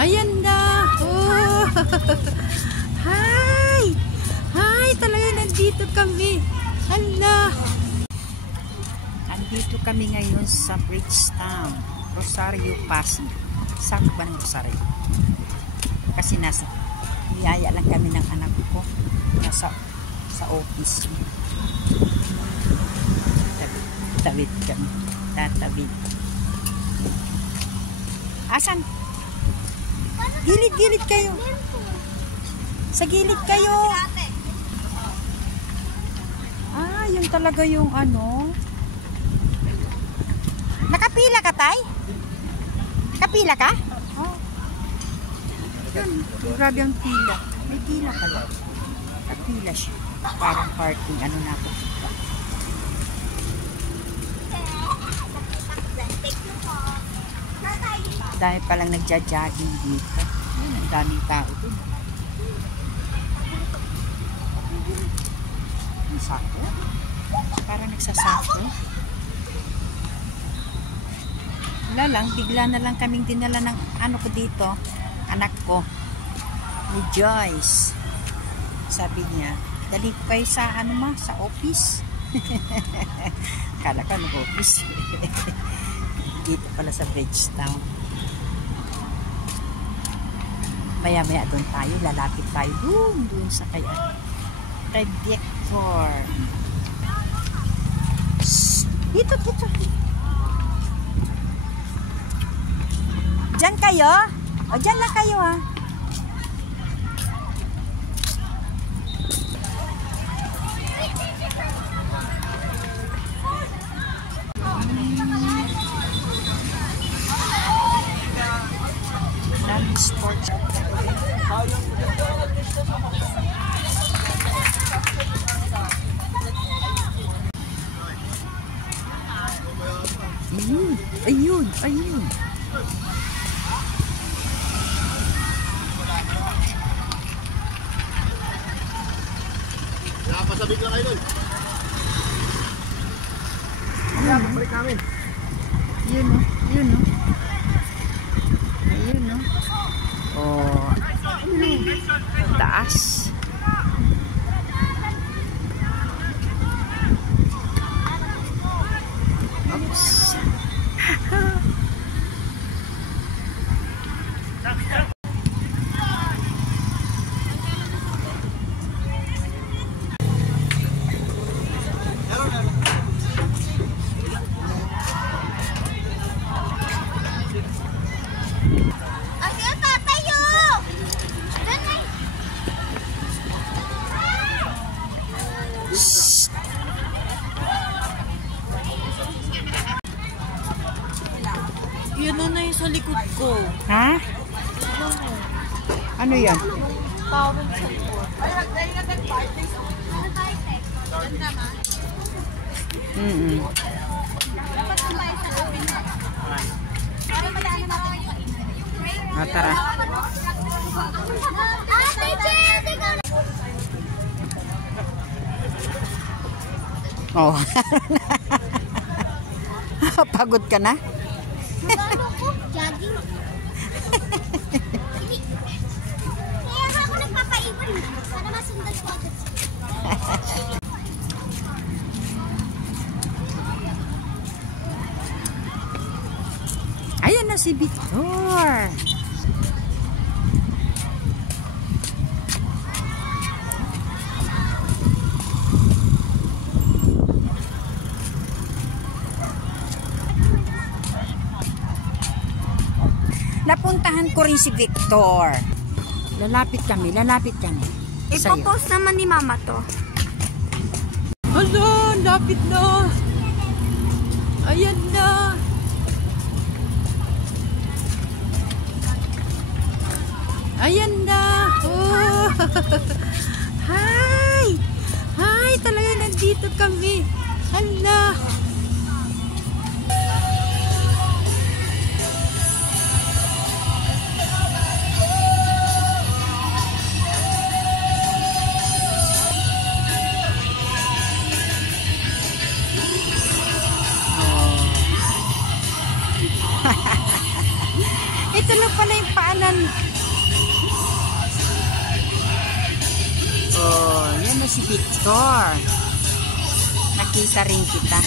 Ayan na. Oh. Hi! Hi! Talaga nandito kami. Hala! Andito kami ngayon sa Bridgetown, Rosario, Pasig. Sakto ba ng Rosario? Kasi niyaya lang kami ng anak ko. Nasa office. Tawid kami. Tatawid. Asan? Gilid-gilid kayo. Sa gilid kayo. Ah, yun talaga yung ano. Nakapila ka, Tay? Nakapila ka? Oh. Yun, grabe ang pila. May pila pala. Nakapila siya. Parang parking, ano na ako. Dahil palang nagja-jogging dito. Ayun, ang daming tao dun. Ang sako? Parang nagsasako. Wala lang, bigla na lang kaming dinala ng ano ko dito, anak ko, ni Joyce. Sabi niya, dali ko kayo sa ano ma, sa office. Kala ka nag-office. Dito pala sa Bridgetown. Maya-maya doon tayo, lalapit tayo doon sa kaya Predictor. Dito. Diyan kayo? O, diyan lang kayo ha. Daming sports. Ayun. Napasabik lang kayo doon. Balik namin. Yun o. Ayun o. Oh. Taas. Oops. Yun na yung sa likod ko. Ha? Ano yan? Tawag sa likod. Tara. Oh. Pagod ka na? Jogging. Kaya ako nagpapaibon para masundan ko agad. Ayan na si Victor. Napuntahan ko rin si Victor. Lalapit kami. Ipopost naman ni Mama to. Hala, lapit na. Ayan na. Ayan na. Oh. Hi! Hi! Talaga nandito kami. Hala. Ito lang pala yung paanan si Victor. Nakita rin kita.